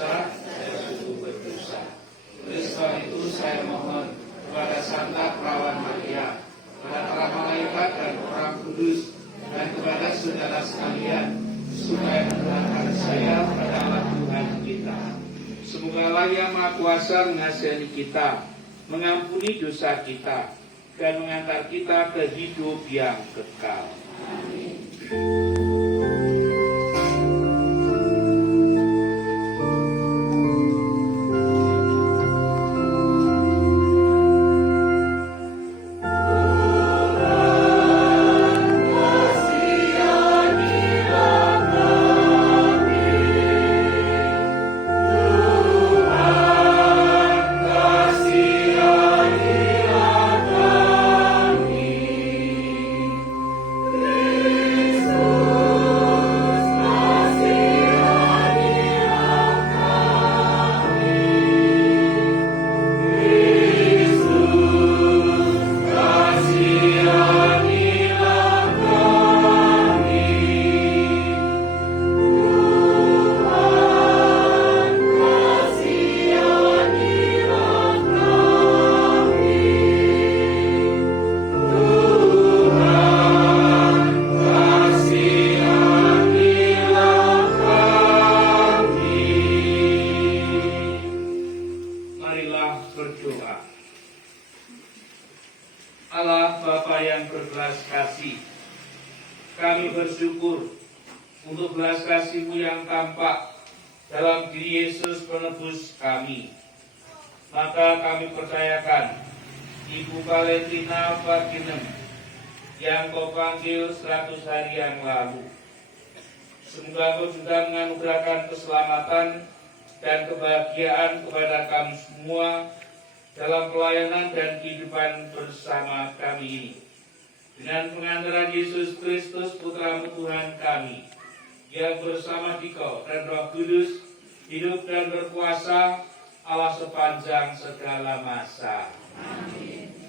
berdosa, saya sungguh berdosa. Oleh sebab itu saya mohon kepada Santa Perawan Maria, kepada para malaikat dan orang kudus, dan kepada saudara sekalian, supaya mendoakan saya pada Allah Tuhan kita. Semoga Allah yang Maha Kuasa mengasihani kita, mengampuni dosa kita, dan mengantar kita ke hidup yang kekal. Amin. Allah Bapa yang berbelas kasih, kami bersyukur untuk belas kasih-Mu yang tampak dalam diri Yesus penebus kami. Maka kami percayakan Ibu Valentina Faginem yang Kau panggil 100 hari yang lalu. Semoga Kau juga menganugerahkan keselamatan dan kebahagiaan kepada kami semua dalam pelayanan dan kehidupan bersama kami ini. Dengan pengantaran Yesus Kristus Putra Tuhan kami, yang bersama Dikau dan Roh Kudus, hidup dan berkuasa Allah sepanjang segala masa. Amin.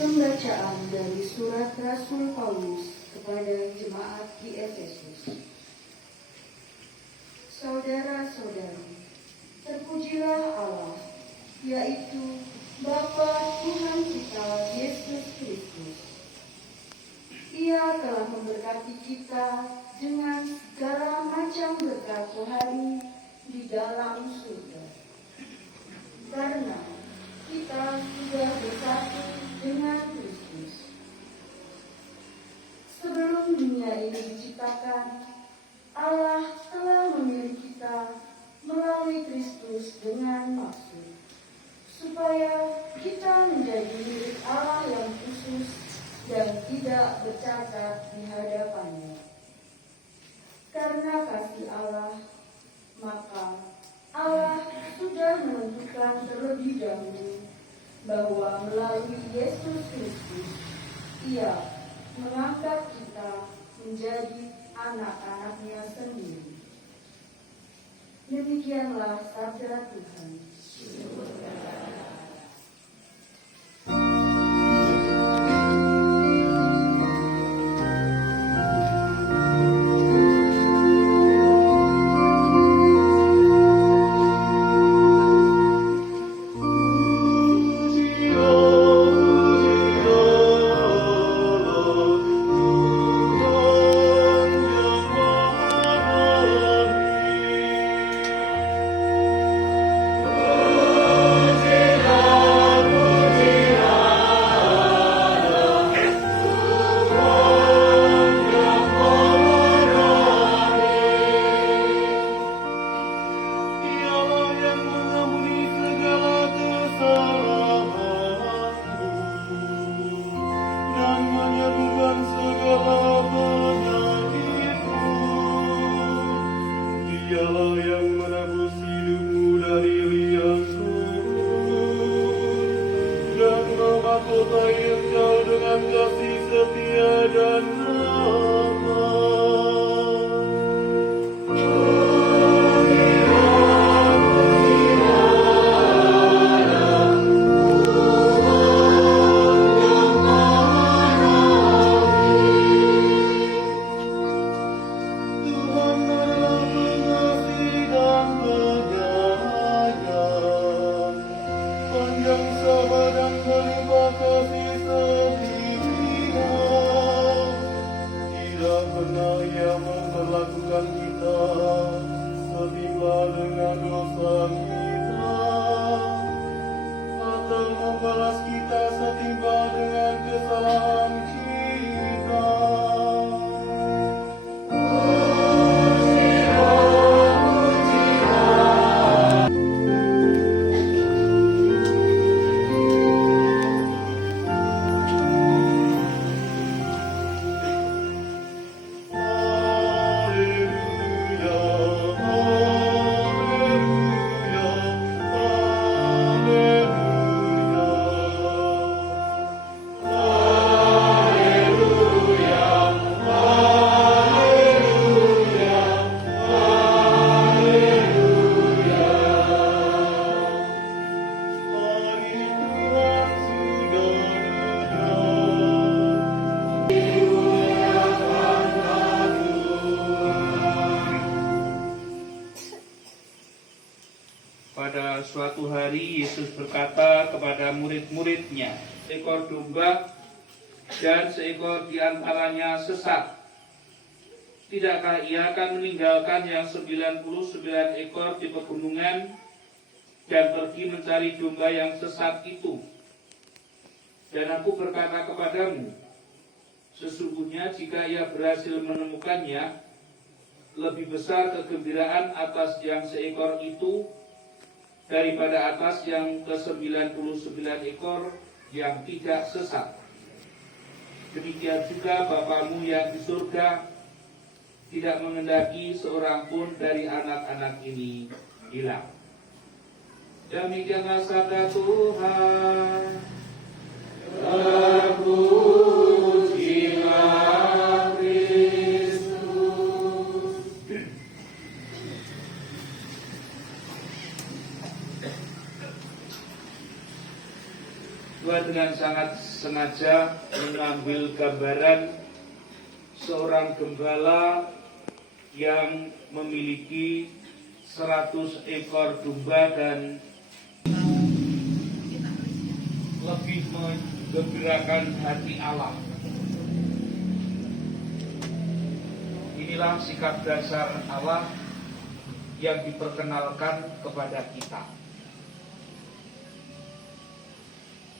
Pembacaan dari surat Rasul Paulus kepada jemaat di Efesus. Saudara-saudari, terpujilah Allah, yaitu Bapa Tuhan kita Yesus Kristus. Ia telah memberkati kita dengan segala macam berkat rohani di dalam surga. Karena kita sudah bersatu dengan Kristus. Sebelum dunia ini diciptakan, Allah telah memilih kita melalui Kristus dengan maksud, supaya kita menjadi milik Allah yang khusus dan tidak bercacat di hadapannya. Karena kasih Allah, maka Allah sudah menentukan terlebih dahulu bahwa melalui Yesus Kristus, Ia mengangkat kita menjadi anak-anak-Nya sendiri. Demikianlah sabda Tuhan. Oh hari Yesus berkata kepada murid-muridnya, seekor domba dan seekor di antaranya sesat. Tidakkah ia akan meninggalkan yang 99 ekor di pegunungan dan pergi mencari domba yang sesat itu? Dan aku berkata kepadamu, sesungguhnya jika ia berhasil menemukannya, lebih besar kegembiraan atas yang seekor itu daripada atas yang ke-99 ekor yang tidak sesat. Demikian juga Bapamu yang di surga tidak mengendaki seorang pun dari anak-anak ini hilang. Demikianlah sabda Tuhan. Terpujilah Kristus. Tuhan dengan sangat sengaja mengambil gambaran seorang gembala yang memiliki 100 ekor domba dan lebih menggembirakan hati Allah. Inilah sikap dasar Allah yang diperkenalkan kepada kita,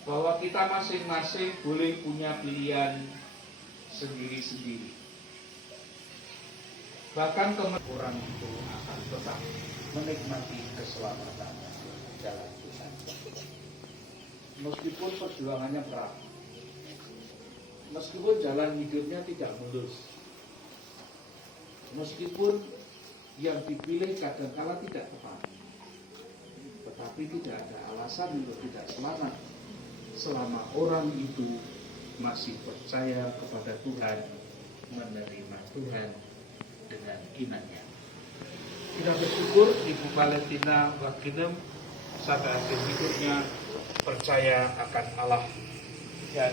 bahwa kita masing-masing boleh punya pilihan sendiri-sendiri. Bahkan orang itu akan tetap menikmati keselamatan dalam Tuhan. Meskipun perjuangannya berat, meskipun jalan hidupnya tidak mulus, meskipun yang dipilih kadang-kala tidak tepat, tetapi tidak ada alasan untuk tidak selamat selama orang itu masih percaya kepada Tuhan, menerima Tuhan dengan imannya. Kita bersyukur Ibu Valentina Waginem sampai akhir hidupnya percaya akan Allah dan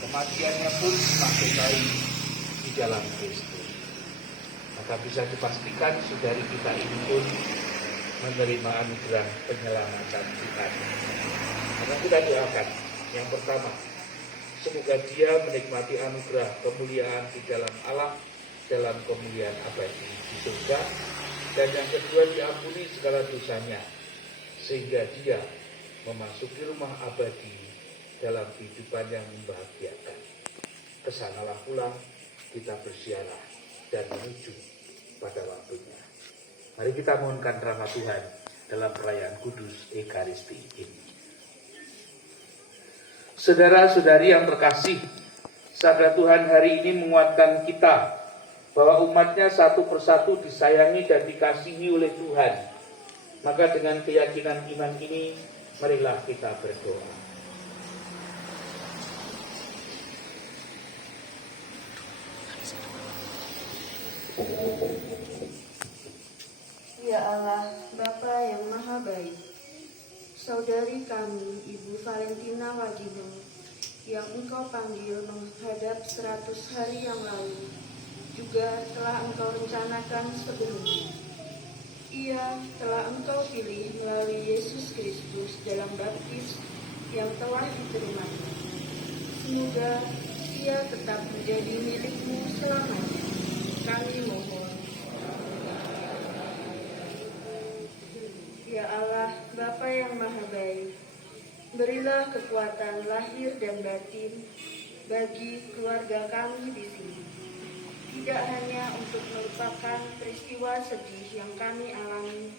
kematiannya pun semakin baik di dalam Kristus. Maka bisa dipastikan saudari kita ini pun menerima anugerah penyelamatan Tuhan. Karena kita doakan yang pertama, semoga dia menikmati anugerah kemuliaan di dalam Allah, dalam kemuliaan abadi di surga, dan yang kedua diampuni segala dosanya sehingga dia memasuki rumah abadi dalam kehidupan yang membahagiakan. Kesanalah pulang kita bersiarah dan menuju pada waktunya. Mari kita mohonkan rahmat Tuhan dalam perayaan kudus Ekaristi ini. Saudara-saudari yang terkasih, sabda Tuhan hari ini menguatkan kita bahwa umatnya satu persatu disayangi dan dikasihi oleh Tuhan. Maka dengan keyakinan iman ini, marilah kita berdoa. Ya Allah, Bapa yang Maha Baik, saudari kami, Ibu Valentina Waginem, yang Engkau panggil menghadap 100 hari yang lalu, juga telah Engkau rencanakan sebelumnya. Ia telah Engkau pilih melalui Yesus Kristus dalam baptis yang telah diterimanya. Semoga ia tetap menjadi milik-Mu selamanya. Kami mohon. Ya Allah, Bapa yang Maha Baik, berilah kekuatan lahir dan batin bagi keluarga kami di sini. Tidak hanya untuk melupakan peristiwa sedih yang kami alami,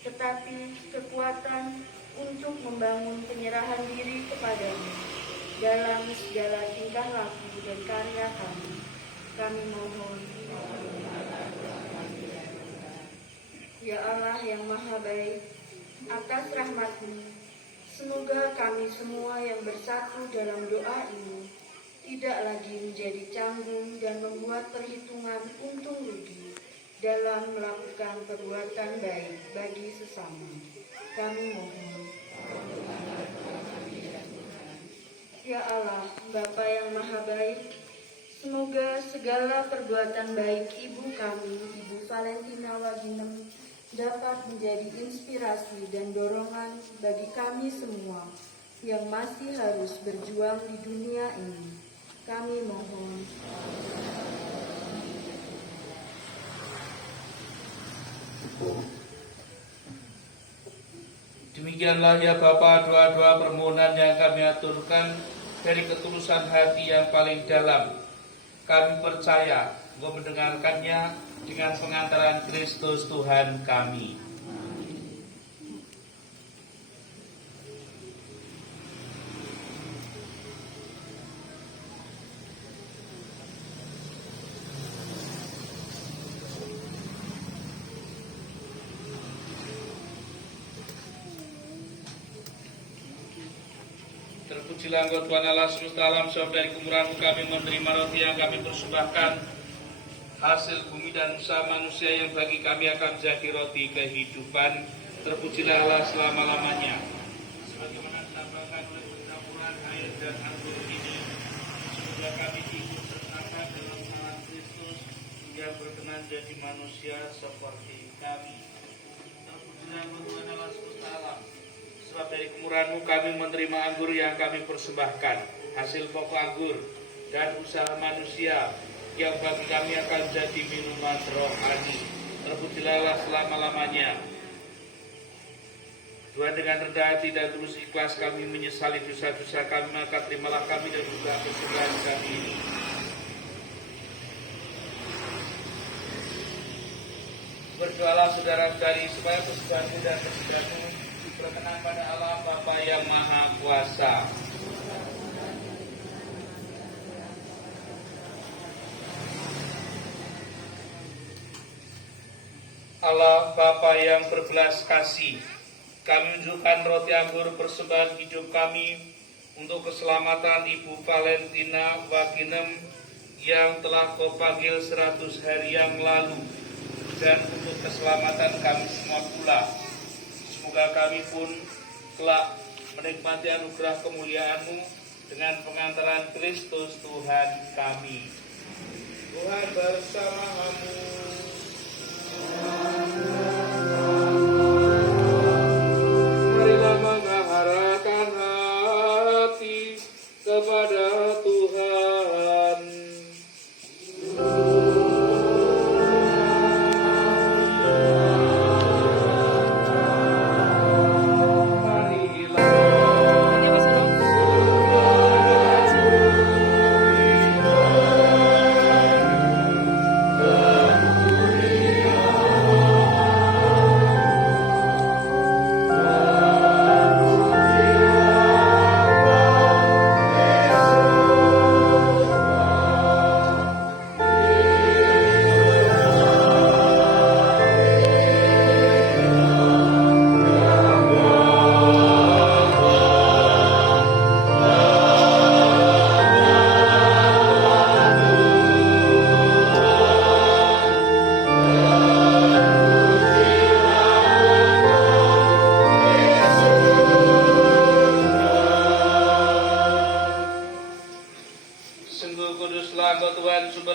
tetapi kekuatan untuk membangun penyerahan diri kepadamu dalam segala tingkah laku dan karya kami. Kami mohon. Ya Allah yang Maha Baik, atas rahmat-Mu, semoga kami semua yang bersatu dalam doa ini tidak lagi menjadi canggung dan membuat perhitungan untung rugi dalam melakukan perbuatan baik bagi sesama. Kami mohon. Ya Allah, Bapa yang Maha Baik, semoga segala perbuatan baik Ibu kami, Ibu Valentina Waginem, dapat menjadi inspirasi dan dorongan bagi kami semua yang masih harus berjuang di dunia ini. Kami mohon. Demikianlah ya Bapa, doa-doa permohonan yang kami aturkan dari ketulusan hati yang paling dalam. Kami percaya Engkau mendengarkannya dengan pengantaran Kristus Tuhan kami. Terpujilah Engkau Tuhan Allah semesta alam, sebab dari kemurahan-Mu kami menerima roti yang kami persembahkan, hasil bumi dan usaha manusia yang bagi kami akan menjadi roti kehidupan. Terpujilah Allah selama-lamanya. Sebagaimana ditambahkan oleh pencampuran air dan anggur ini, semoga kami ikut sertakan dalam salah Kristus yang berkenan jadi manusia seperti kami. Terpujilah Engkau Tuhan Allah semesta alam, sebab dari kemurahan-Mu kami menerima anggur yang kami persembahkan, hasil pokok anggur dan usaha manusia yang bagi kami akan jadi minuman rohani. Terpujilah Allah selama-lamanya. Tuhan, dengan rendah hati dan tulus ikhlas kami menyesali dosa-dosa kami, maka terimalah kami dan juga persembahan kami ini. Berdoalah saudara-saudari supaya persembahanmu dan persembahanmu berkenan pada Allah Bapa yang Maha Kuasa. Allah Bapa yang berbelas kasih, kami menunjukkan roti anggur persembahan hidup kami untuk keselamatan Ibu Valentina Waginem yang telah Kau panggil 100 hari yang lalu, dan untuk keselamatan kami semua pula. Semoga kami pun kelak menikmati anugerah kemuliaan-Mu dengan pengantaran Kristus Tuhan kami. Tuhan bersamamu. Marilah mengarahkan hati kepada Tuhan.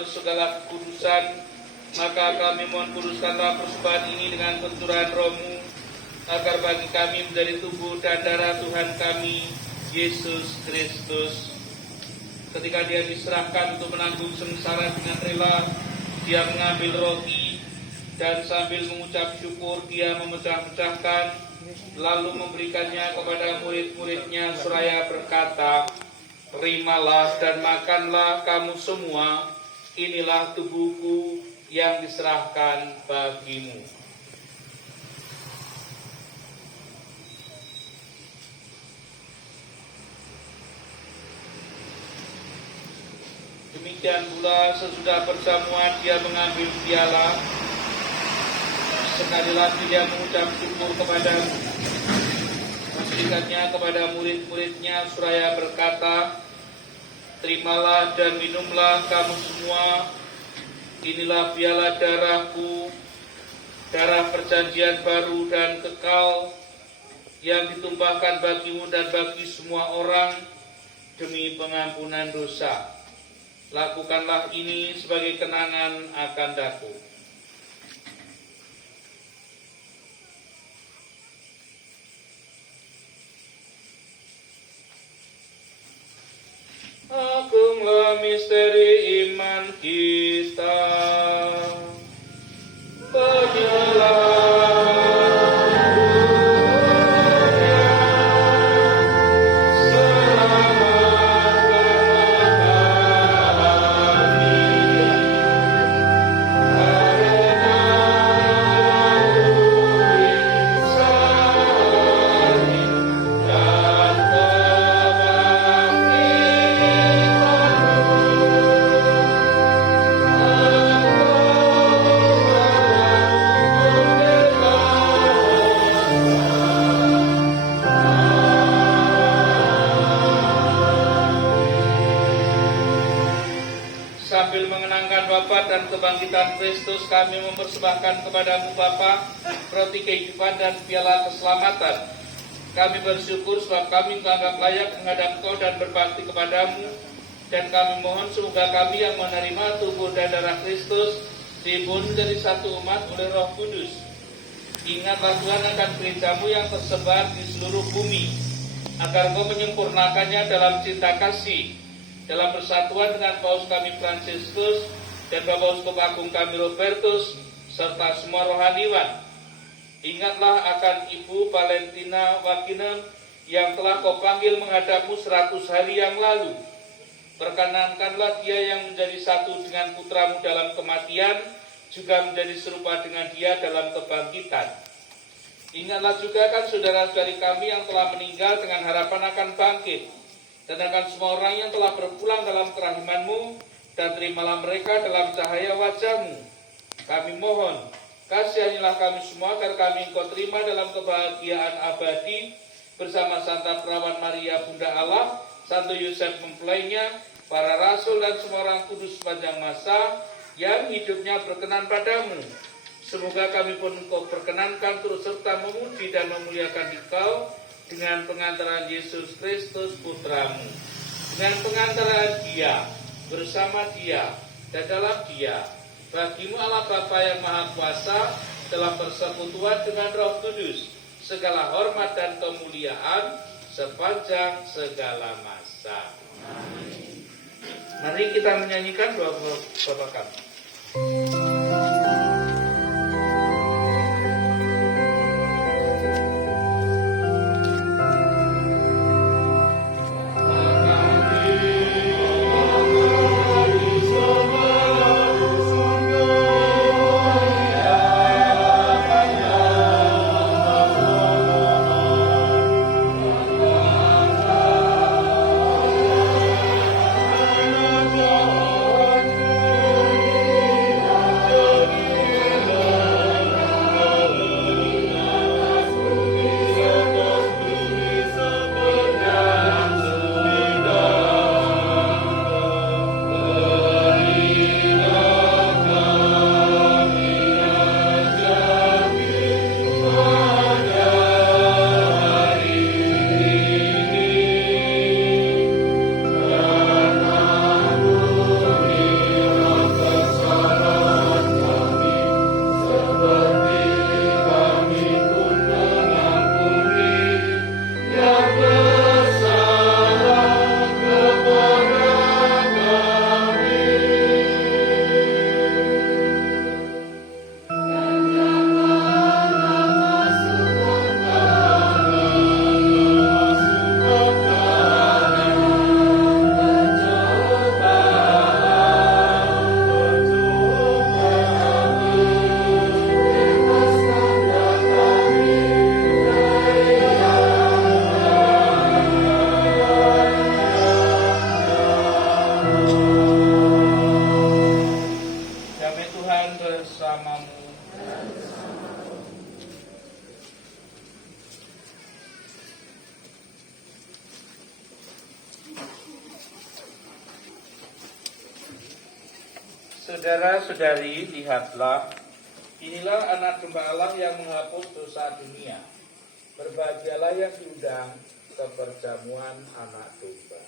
Segala kekudusan, maka kami mohon kuduskanlah persembahan ini dengan pencurahan Roh-Mu, agar bagi kami menjadi tubuh dan darah Tuhan kami Yesus Kristus. Ketika Dia diserahkan untuk menanggung sengsara dengan rela, Dia mengambil roti dan sambil mengucap syukur Dia memecah-pecahkan, lalu memberikannya kepada murid-muridnya seraya berkata, "Terimalah dan makanlah kamu semua. Inilah tubuhku yang diserahkan bagimu." Demikian pula sesudah perjamuan Dia mengambil piala. Sekali lagi Dia mengucap syukur kepadamu, memberikannya kepada murid-muridnya seraya berkata, "Terimalah dan minumlah kamu semua. Inilah piala darahku, darah perjanjian baru dan kekal, yang ditumpahkan bagimu dan bagi semua orang demi pengampunan dosa. Lakukanlah ini sebagai kenangan akan daku." misteri iman kita. Sambil mengenangkan wafat dan kebangkitan Kristus, kami mempersembahkan kepadamu Bapa roti kehidupan dan piala keselamatan. Kami bersyukur sebab kami menganggap layak menghadap Kau dan berbakti kepadamu. Dan kami mohon semoga kami yang menerima tubuh dan darah Kristus dibangun menjadi satu umat oleh Roh Kudus. Ingatlah Tuhan akan gerejamu yang tersebar di seluruh bumi, agar Kau menyempurnakannya dalam cinta kasih, dalam persatuan dengan Paus kami Fransiskus dan Bapak Uskup Agung kami Robertus, serta semua rohaniwan. Ingatlah akan Ibu Valentina Wakinem yang telah Kau panggil menghadapmu 100 hari yang lalu. Perkenankanlah dia yang menjadi satu dengan putramu dalam kematian, juga menjadi serupa dengan dia dalam kebangkitan. Ingatlah juga kan saudara-saudari kami yang telah meninggal dengan harapan akan bangkit, dan akan semua orang yang telah berpulang dalam kerahiman-Mu, dan terimalah mereka dalam cahaya wajah-Mu. Kami mohon, kasihanilah kami semua agar kami Engkau terima dalam kebahagiaan abadi bersama Santa Perawan Maria Bunda Allah, Santo Yosef mempelainya, para rasul dan semua orang kudus sepanjang masa yang hidupnya berkenan padamu. Semoga kami pun Engkau perkenankan terus serta memuji dan memuliakan Engkau dengan pengantaran Yesus Kristus Putramu, dengan pengantaran Dia, bersama Dia, dan dalam Dia. Bagimu Allah Bapa yang Maha Kuasa, dalam persekutuan dengan Roh Kudus, segala hormat dan kemuliaan sepanjang segala masa. Amin. Mari kita menyanyikan doa Bapa kami. Saudara-saudari, lihatlah, inilah anak domba Allah yang menghapus dosa dunia. Berbahagialah yang diundang ke perjamuan anak domba.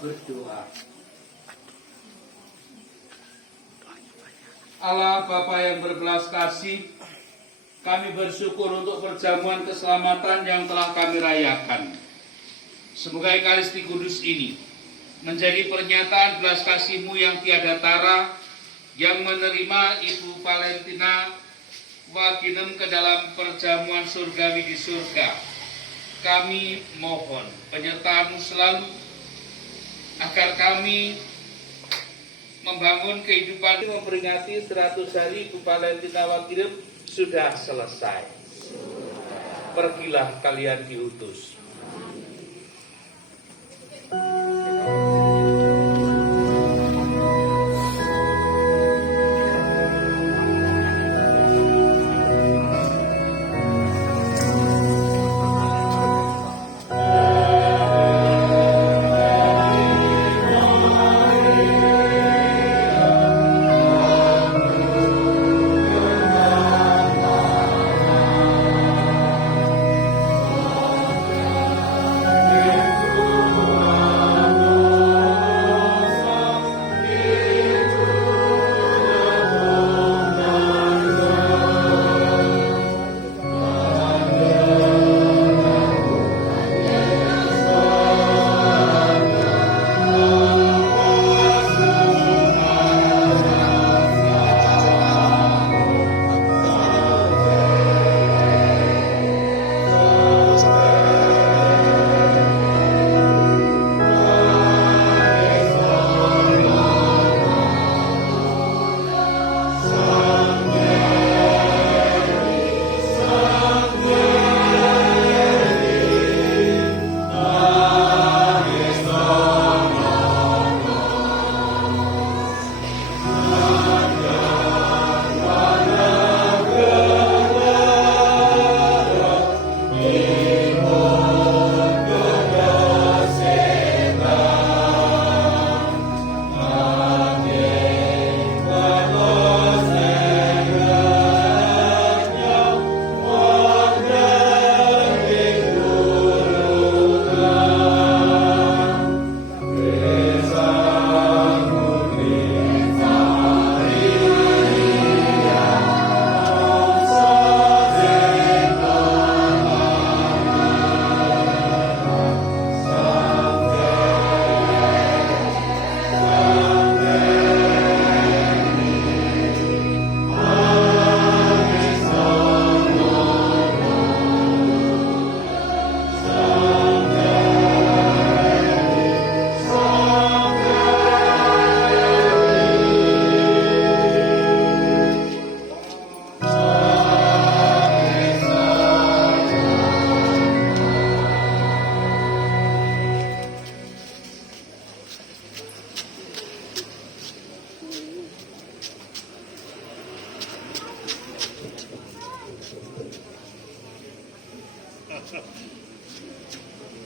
berdoa. Allah Bapa yang berbelas kasih, kami bersyukur untuk perjamuan keselamatan yang telah kami rayakan. Semoga Ekaristi Kudus ini menjadi pernyataan belas kasih-Mu yang tiada tara, yang menerima Ibu Valentina Waginem ke dalam perjamuan surgawi di surga. Kami mohon penyertaan-Mu selalu, agar kami membangun kehidupan memperingati 100 hari Ibu Valentina Waginem sudah selesai. Pergilah kalian diutus.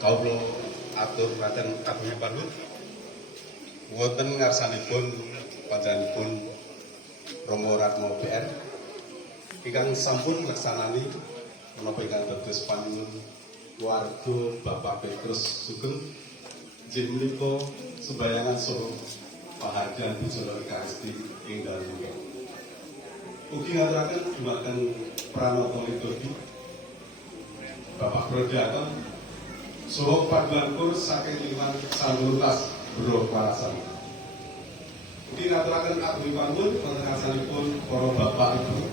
Kawula atur Raden Agung Panut wonten ngarsanipun panjenenganipun Romo Ratmo PR ingkang sampun nglaksanani menapa ingkang dados panuwun warga Bapak Petrus Sugeng inggih menika sembayangan saha pahargyan busana Ekaristi ing dalem menika. Ugi ngaturaken dhumateng pranata liturgi Bapak Brodhaken saha paduan kur saking liman sanurtas bro parasan. Ugi ngaturaken agung panuwun wonten ngarsanipun para bapak ibu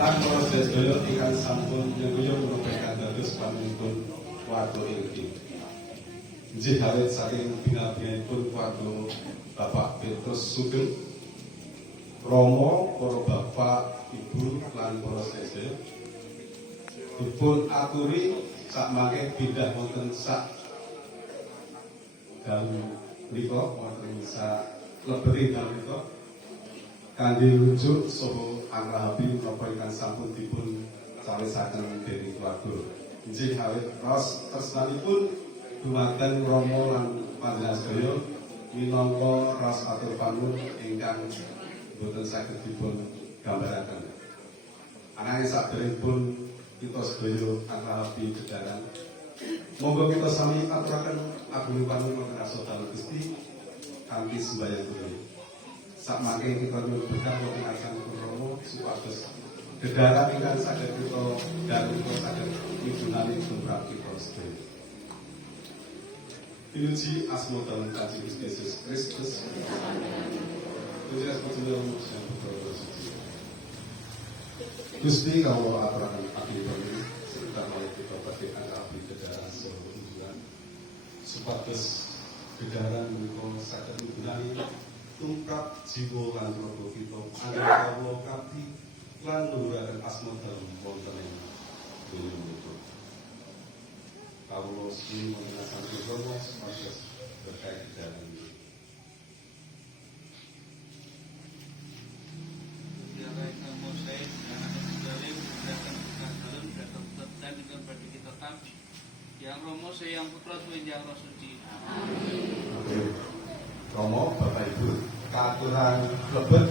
lan para sedherek ingkang sampun nyengkuyung menapa ingkang dados panuwunipun warga inggih. Inggih awit saking bina-binanipun warga Bapak Petrus Sugeng, Romo, para bapak, ibu lan para sedherek dipun aturi sakmangke pindah wonten sak dalu mriku wonten sak lebeti dalu menika kangge rujuk saha anggahapi menapa ingkang sampun dipun cawisaken dening keluarga. Inggih awit raos tresnanipun dumateng Romo lan panjenengan sedaya minangka raos atur panuwun ingkang boten saged dipun gambaraken. Ananging saderengipun kita sedaya anggahapi dedaran Monggo kita sami aturaken agungipun wonten asal Gusti kanthi sembahyang kula. Sakmangke kita nyuwun berkah wonten asal Rama supados dedaran ingkang saged kita dalem kita saged midunani tumrap kita sedaya. Pinuji asma dalem Kanjeng Gusti Yesus Kristus. Puji asma Tuhan Sang Putra Suci. Gusti kawula aturaken agungipun serta malih kita badhe angkapi dedaran saha kunjungan supados dedaran menika saged midunani tumrap jiwa lan raga kita anggen kawula kanthi lan nuwuhaken asma dalem wonten ing donya menika. Kawula sing menasang Rama supados berkah dedaran. Yang Romo Yang Putra Yang Roh Suci. Amin. Romo, Bapak Ibu, katuran lebet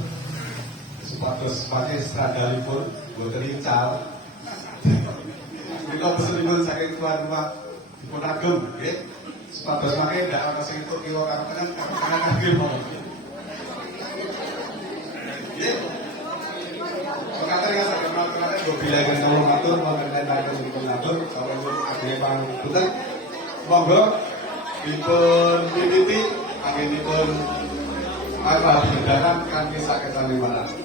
supados pakai stradalipun boten ical. Kita pesenipun saking tuan rumah dipun agem, nggih. Supados pakai ndak ana sing entuk kiwa karo tenan agem mawon. Nggih. Mekaten ya saged mekaten go bilangan kula matur wonten enten dipun atur sampun ageng pangapunten. Monggo dipun tititi anggenipun apa dedaran kanthi saketan menawi.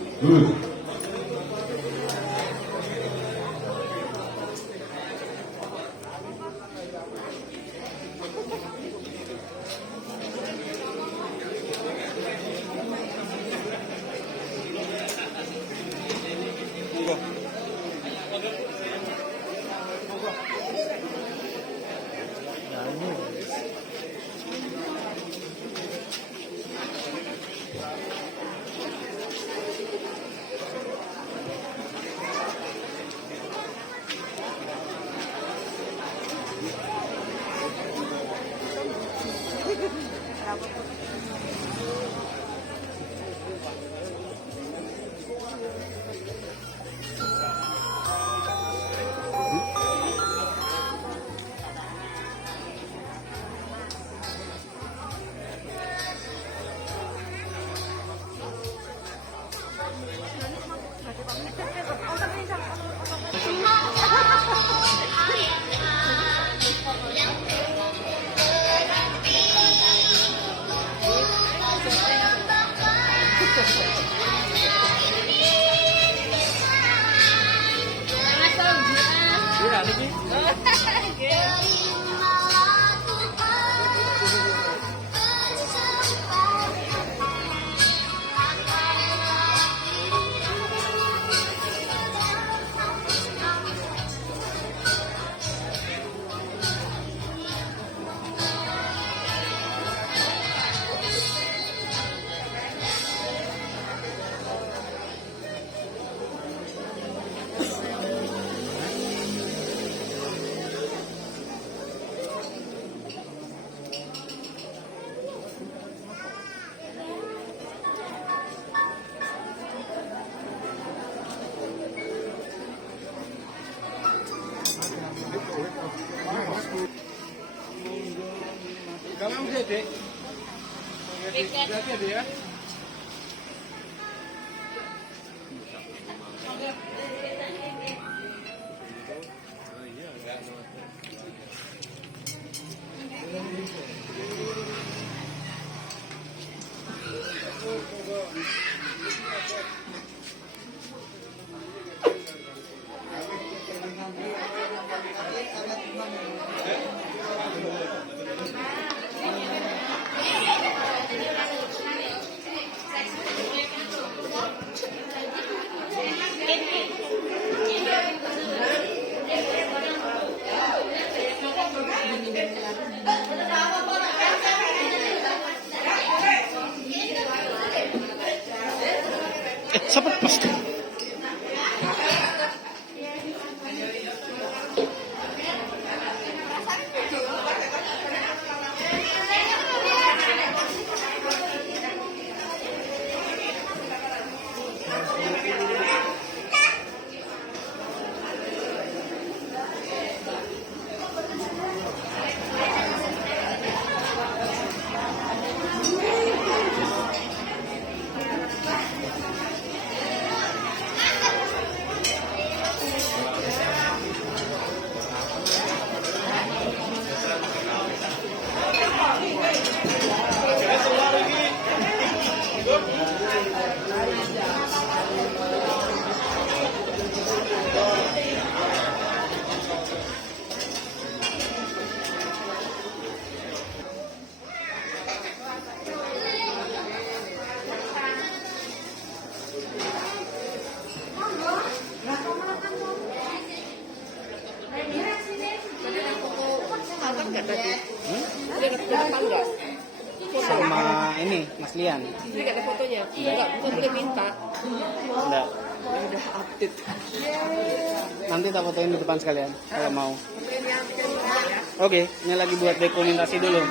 Kamu bisa dek. Berarti ada ya. Sapat pasti. ini Mas Lian. Ini gak ada fotonya. Enggak boleh minta. Enggak. Ya udah update. Nanti tak fotoin di depan sekalian kalau mau. Oke, ini lagi buat dokumentasi dulu.